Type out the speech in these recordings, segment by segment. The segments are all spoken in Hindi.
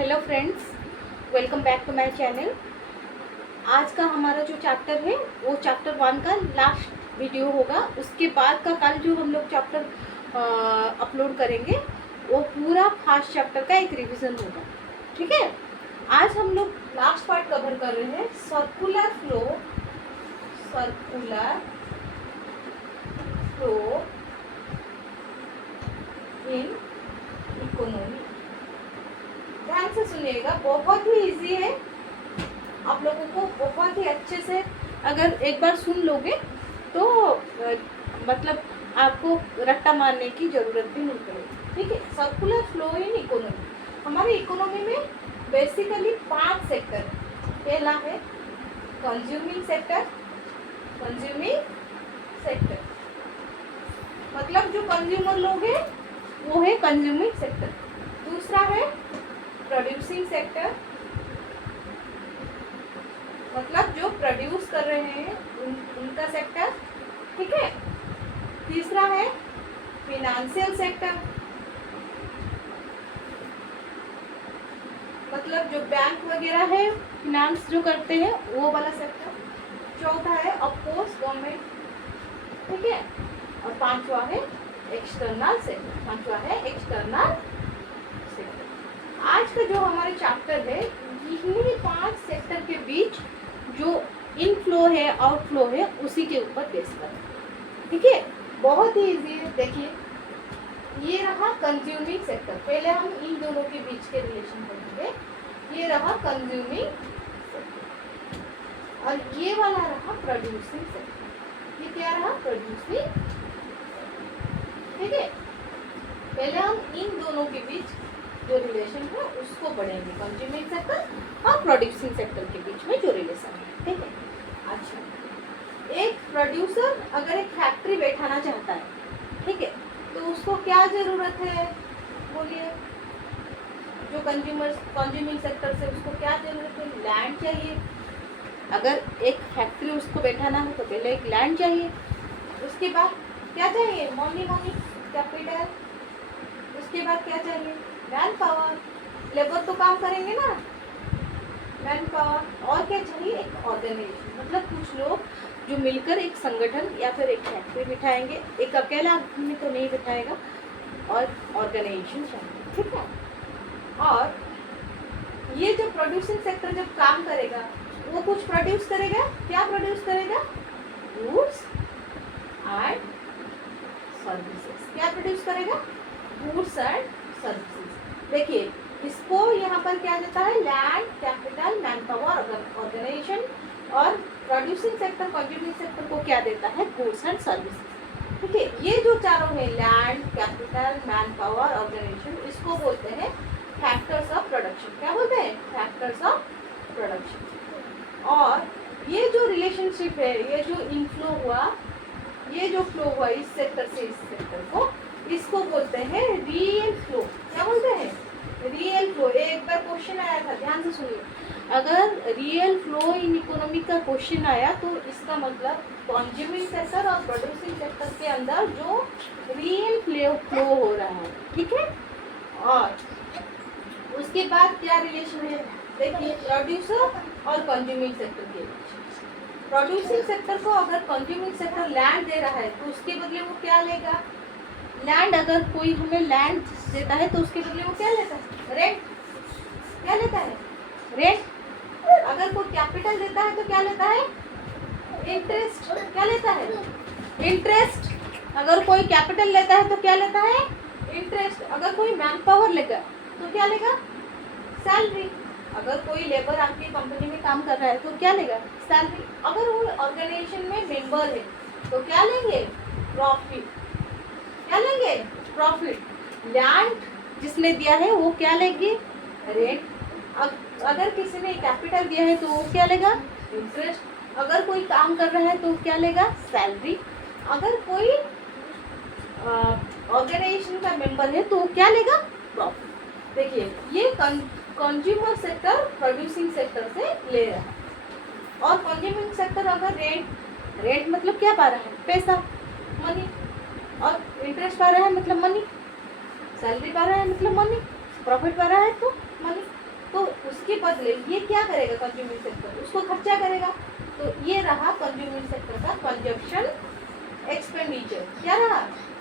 Hello friends, welcome back to my channel. आज का हमारा जो चैप्टर है वो चैप्टर 1 का लास्ट वीडियो होगा। उसके बाद का कल जो हम लोग चैप्टर अपलोड करेंगे वो पूरा फास्ट चैप्टर का एक रिवीजन होगा। ठीक है, आज हम लोग लास्ट पार्ट कवर कर रहे हैं, सर्कुलर फ्लो इन इकोनॉमी। ध्यान से सुनिएगा, बहुत ही इजी है। आप लोगों को बहुत ही अच्छे से अगर एक बार सुन लोगे तो मतलब आपको रट्टा मारने की ज़रूरत भी नहीं पड़ेगी। ठीक है, सर्कुलर फ्लो इन इकोनॉमी। हमारे इकोनॉमी में बेसिकली 5 सेक्टर। पहला है कंज्यूमिंग सेक्टर। मतलब जो कंज्यूमर लोग हैं वो है कंज्यूमिंग सेक्टर। दूसरा है प्रोड्यूसिंग सेक्टर, मतलब जो प्रोड्यूस कर रहे हैं उनका सेक्टर। ठीक है। तीसरा है फिनेंशियल सेक्टर, मतलब जो बैंक वगैरह है, फिनांस जो करते हैं वो वाला सेक्टर। चौथा है ऑफकोर्स गवर्नमेंट। ठीक है। और पांचवा है एक्सटर्नल सेक्टर। आज का जो हमारे चैप्टर है इन्हीं 5 सेक्टर के बीच जो इनफ्लो है आउटफ्लो है उसी के ऊपर बेस कर। ठीक है, बहुत ही इजी है। देखिए, ये रहा कंज्यूमिंग सेक्टर। पहले हम इन दोनों के बीच के रिलेशन पढ़ेंगे। ये रहा कंज्यूमिंग सेक्टर और ये वाला रहा प्रोड्यूसिंग सेक्टर। ये क्या रहा? प्रोड्यूसिंग। ठीक है, पहले हम इन दोनों के बीच जो रिलेशन है उसको पढ़ेंगे, कंज्यूमिंग सेक्टर और प्रोड्यूसिंग सेक्टर के बीच में जो रिलेशन है। ठीक है। अच्छा, एक प्रोड्यूसर अगर एक फैक्ट्री बैठाना चाहता है, ठीक है, तो उसको क्या जरूरत है? बोलिए, जो कंज्यूमिंग सेक्टर से उसको क्या जरूरत है? लैंड चाहिए। अगर एक फैक्ट्री उसको बैठाना है तो पहले एक लैंड चाहिए। उसके बाद क्या चाहिए? Money capital. उसके बाद क्या चाहिए? Man power. लेबर तो काम करेंगे ना, मैन पावर। और क्या चाहिए? एक ऑर्गेनाइजेशन, मतलब कुछ लोग जो मिलकर एक संगठन या फिर एक फैक्ट्री बिठाएंगे। एक अकेला आदमी तो नहीं बिठाएगा, और ऑर्गेनाइजेशन चाहिए। ठीक है। और ये जो प्रोड्यूसिंग सेक्टर जब काम करेगा वो कुछ प्रोड्यूस करेगा। क्या प्रोड्यूस करेगा? Goods and services. क्या प्रोड्यूस करेगा? Goods and services. देखिए, इसको यहाँ पर क्या देता है? Land, capital, manpower, organisation. और प्रोड्यूसिंग सेक्टर, कंज्यूमिंग सेक्टर को क्या देता है? Goods and services. ठीक है, ये जो चारों है, land, capital, manpower, organisation, इसको बोलते हैं फैक्टर्स ऑफ प्रोडक्शन। क्या बोलते हैं? Factors of production. और ये जो रिलेशनशिप है, ये जो इनफ्लो हुआ, ये जो फ्लो हुआ इस सेक्टर से इस सेक्टर को, इसको बोलते हैं रियल फ्लो। क्या बोलते हैं? Real flow. एक बार क्वेश्चन आया था, ध्यान से सुनिए। अगर रियल फ्लो इन इकोनॉमी का क्वेश्चन आया तो इसका मतलब कंज्यूमिंग सेक्टर और प्रोड्यूसिंग सेक्टर के अंदर जो रियल फ्लो हो रहा है। ठीक है। और उसके बाद क्या रिलेशन है? देखिए, प्रोड्यूसर और कंज्यूमिंग सेक्टर के बीच। प्रोड्यूसिंग सेक्टर को अगर कंज्यूमिंग सेक्टर लैंड दे रहा है तो उसके बदले वो क्या लेगा? लैंड। अगर कोई हमें लैंड देता है तो उसके बदले वो क्या लेता है? रेंट। क्या लेता है? रेंट। अगर कोई कैपिटल देता है तो क्या लेता है? इंटरेस्ट। क्या लेता है? इंटरेस्ट। अगर कोई कैपिटल लेता है तो क्या लेता है? इंटरेस्ट। अगर कोई मैन पावर लेगा तो क्या लेगा? सैलरी। अगर कोई लेबर आपकी कंपनी में काम कर रहा है तो क्या लेगा? सैलरी। अगर वो ऑर्गेनाइजेशन में मेंबर है तो क्या लेंगे? प्रॉफिट। क्या लेंगे? प्रॉफिट। लैंड जिसने दिया है वो क्या लेंगे? रेंट। अगर किसी ने कैपिटल दिया है तो वो क्या लेगा? इंटरेस्ट। अगर कोई काम कर रहा है तो क्या लेगा? सैलरी। अगर कोई ऑर्गेनाइजेशन का मेंबर है तो वो क्या लेगा? प्रॉफिट। देखिए, ये कंज्यूमर सेक्टर प्रोड्यूसिंग सेक्टर से ले रहा है। और कंज्यूमिंग सेक्टर अगर रेंट मतलब क्या पा रहा है? पैसा, मनी। और इंटरेस्ट पा रहा है मतलब मनी। सैलरी पा रहा है मतलब मनी। प्रॉफिट पा रहा है तो मनी। तो उसके बदले ये क्या करेगा कंज्यूमिंग सेक्टर, उसको खर्चा करेगा। तो ये रहा कंज्यूमिंग सेक्टर का कंजप्शन एक्सपेंडिचर। क्या रहा?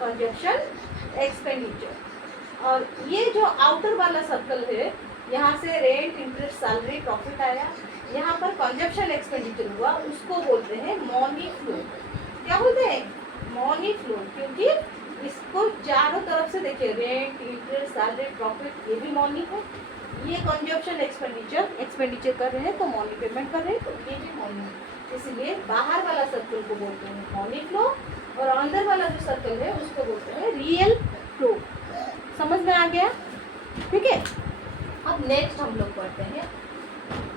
Consumption expenditure. और ये जो आउटर वाला सर्कल है, यहाँ से रेंट, इंटरेस्ट, सैलरी, प्रॉफिट आया, यहाँ पर कंजप्शन एक्सपेंडिचर हुआ, उसको बोलते हैं मनी फ्लो। क्या बोलते हैं? Money flow. क्योंकि इसको चारों तरफ से देखिए, रेंट, इंटरेस्ट, सैलरी, प्रॉफिट, ये भी मनी है। ये कंजप्शन एक्सपेंडिचर कर रहे हैं तो मनी पेमेंट कर रहे हैं, तो ये भी मनी है। इसलिए बाहर वाला सर्कल को बोलते हैं मनी फ्लो और अंदर वाला जो सर्कल है उसको बोलते हैं रियल फ्लो। समझ में आ गया? ठीक है। अब नेक्स्ट हम लोग पढ़ते हैं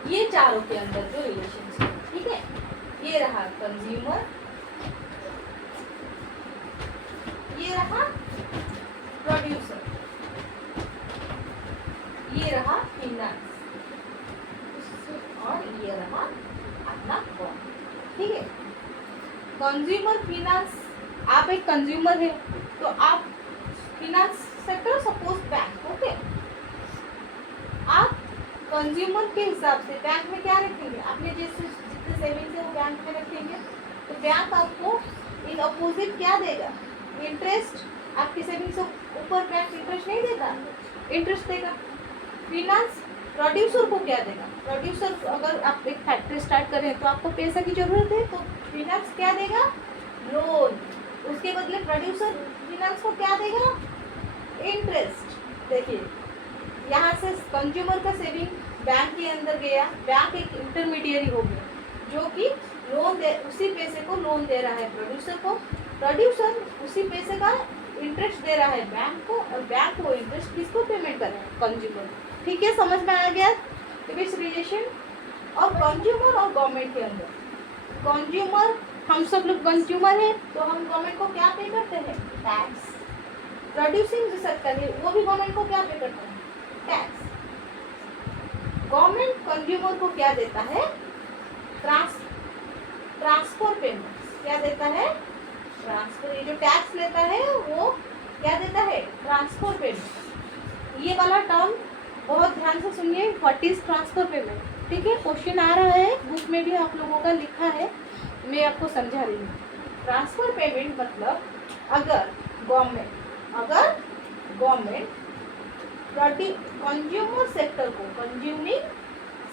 ये चारों के अंदर जो रिलेशन है। ठीक है, ये रहा कंज्यूमर, ये रहा प्रोड्यूसर, ये रहा फिनांस और ये रहा अपना बॉन्ड। ठीक है, कंज्यूमर फिनांस, आप एक कंज्यूमर है तो आप finance sector, suppose bank, okay, आप कंज्यूमर के हिसाब से बैंक में क्या रखेंगे? आपने जैसे जितने सेविंग्स है वो बैंक में रखेंगे, तो बैंक आपको इन अपोजिट क्या देगा? इंटरेस्ट। आपकी सेविंग्स से ऊपर बैंक इंटरेस्ट नहीं देगा, इंटरेस्ट देगा। फिनांस प्रोड्यूसर को क्या देगा? प्रोड्यूसर, अगर आप एक फैक्ट्री स्टार्ट करें तो आपको पैसा की जरूरत है, तो फिनांस क्या देगा? लोन। उसके बदले प्रोड्यूसर फिनांस को क्या देगा? इंटरेस्ट। देखिए, यहाँ से कंज्यूमर का सेविंग बैंक के अंदर गया, बैंक एक इंटरमीडियरी हो गया जो कि लोन दे, उसी पैसे को लोन दे रहा है प्रोड्यूसर को, प्रोड्यूसर उसी पैसे का इंटरेस्ट दे रहा है बैंक को, और बैंक को इंटरेस्ट किसको पेमेंट कर रहा है? कंज्यूमर। ठीक है, समझ में आ गया इस रिलेशन। और कंज्यूमर और गवर्नमेंट के अंदर, कंज्यूमर, हम सब लोग कंज्यूमर है तो हम गवर्नमेंट को क्या पे करते हैं? टैक्स। प्रोड्यूसिंग जो सेक्टर है वो भी गवर्नमेंट को क्या पे करता है? टैक्स। गवर्नमेंट कंज्यूमर को क्या देता है? Transfer payments. क्या देता है? ट्रांसफर। ये जो टैक्स लेता है वो क्या देता है? Transfer payment. ये वाला टर्म बहुत ध्यान से सुनिए, व्हाट इज ट्रांसफर पेमेंट। ठीक है, क्वेश्चन आ रहा है, बुक में भी आप लोगों का लिखा है, मैं आपको समझा रही हूँ। ट्रांसफर पेमेंट मतलब अगर गवर्नमेंट कंज्यूमर सेक्टर को, कंज्यूमिंग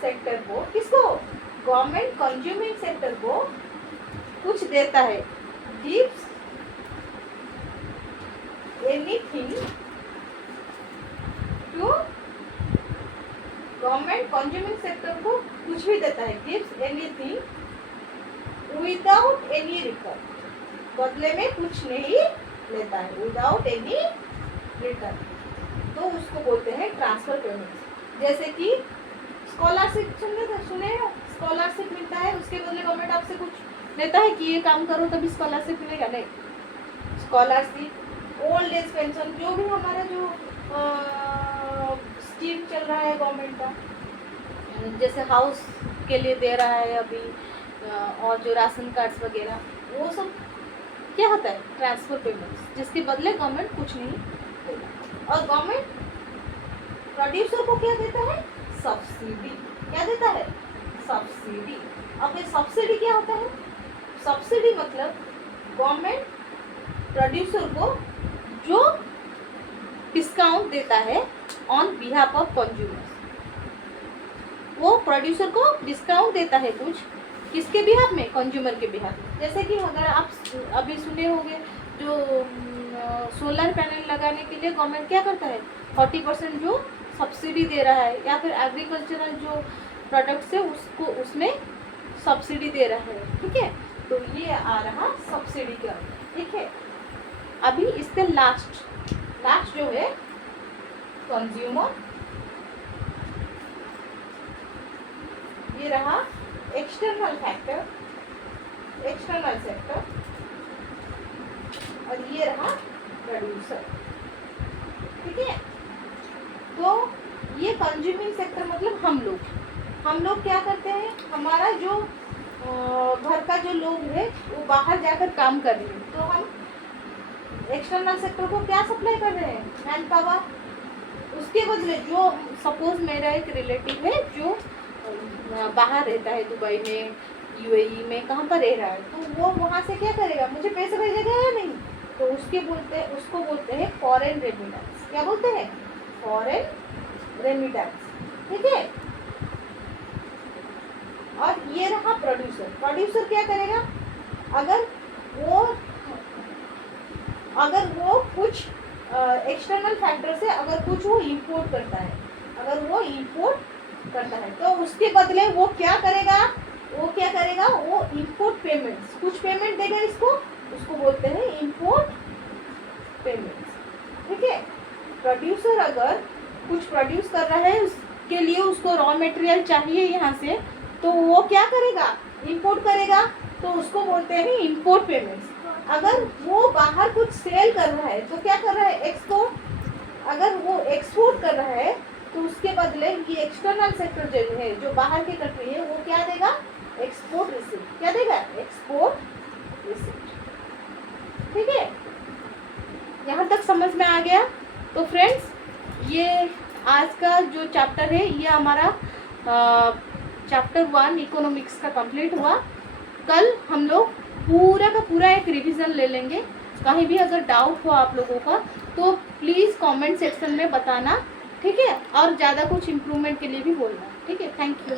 सेक्टर को, किसको? गवर्नमेंट कंज्यूमिंग सेक्टर को कुछ देता है, gives anything to, government consuming sector को कुछ भी देता है, gives anything without any return, बदले में कुछ नहीं लेता है, विदाउट एनी रिटर्न, तो उसको बोलते हैं ट्रांसफर पेमेंट। जैसे कि स्कॉलरशिप सुने हो, स्कॉलरशिप मिलता है, उसके बदले गवर्नमेंट आपसे कुछ लेता है कि ये काम करो तभी स्कॉलरशिप मिलेगा? नहीं। स्कॉलरशिप, ओल्ड एज पेंशन, जो भी हमारा जो स्कीम चल रहा है गवर्नमेंट का, जैसे हाउस के लिए दे रहा है अभी, और जो राशन कार्ड्स वगैरह, वो सब क्या होता है? ट्रांसफर पेमेंट्स, जिसके बदले गवर्नमेंट कुछ नहीं देता। और गवर्नमेंट प्रोड्यूसर को क्या देता है? सब्सिडी। क्या देता है? सब्सिडी। अब ये सब्सिडी क्या होता है? सब्सिडी मतलब गवर्नमेंट प्रोड्यूसर को जो डिस्काउंट देता है ऑन बिहाफ ऑफ कंज्यूमर्स, वो प्रोड्यूसर को डिस्काउंट देता है कुछ, किसके बिहाफ में? कंज्यूमर के बिहाफ में। जैसे कि अगर आप अभी सुने होंगे, जो सोलर पैनल लगाने के लिए गवर्नमेंट क्या करता है? 40% जो सब्सिडी दे रहा है, या फिर एग्रीकल्चरल जो प्रोडक्ट्स है उसको, उसमें सब्सिडी दे रहा है। ठीक है, तो ये आ रहा सब्सिडी का। ठीक है, अभी इसके लास्ट जो है कंज्यूमर, ये रहा एक्सटर्नल फैक्टर, एक्सटर्नल सेक्टर, और ये रहा प्रोड्यूसर। ठीक है, तो ये कंज्यूमिंग सेक्टर मतलब हम लोग क्या करते हैं? हमारा जो घर का जो लोग है वो बाहर जाकर काम कर रहे हैं, तो हम एक्सटर्नल सेक्टर को क्या सप्लाई कर रहे हैं? मैन पावर, उसके बदले जो सपोज मेरा एक रिलेटिव है जो बाहर रहता है, दुबई में, यूएई में, कहाँ पर रह रहा है, तो वो वहाँ से क्या करेगा, मुझे पैसे भेजेगा या नहीं, तो उसको बोलते हैं फॉरेन रेमिटेंस। क्या बोलते हैं? Foreign remittance. ठीक है। और ये रहा प्रोड्यूसर। प्रोड्यूसर क्या करेगा, अगर वो कुछ एक्सटर्नल फैक्टर से अगर कुछ वो इंपोर्ट करता है, तो उसके बदले वो क्या करेगा, वो इंपोर्ट पेमेंट्स, कुछ पेमेंट देगा उसको बोलते हैं इंपोर्ट पेमेंट्स। ठीक है। प्रोड्यूसर अगर कुछ प्रोड्यूस कर रहा है, उसके लिए उसको रॉ मटेरियल चाहिए यहाँ से, तो वो क्या करेगा, इंपोर्ट करेगा, तो उसको बोलते हैं इंपोर्ट पेमेंट्स। अगर वो बाहर कुछ सेल कर रहा है तो क्या कर रहा है, एक्सपोर्ट। अगर वो एक्सपोर्ट कर रहा है तो उसके बदले ये एक्सटर्नल सेक्टर जो है, जो बाहर की कंट्री है, वो क्या देगा, एक्सपोर्ट रिसिप्ट। क्या देगा, एक्सपोर्ट रिसिप्ट। ठीक है। यहाँ तक समझ में आ गया? तो फ्रेंड्स, ये आज का जो चैप्टर है, ये हमारा चैप्टर 1 इकोनॉमिक्स का कंप्लीट हुआ। कल हम लोग पूरा का पूरा एक रिवीजन ले लेंगे। कहीं भी अगर डाउट हो आप लोगों का तो प्लीज़ कमेंट सेक्शन में बताना। ठीक है। और ज़्यादा कुछ इम्प्रूवमेंट के लिए भी बोलना। ठीक है। Thank you.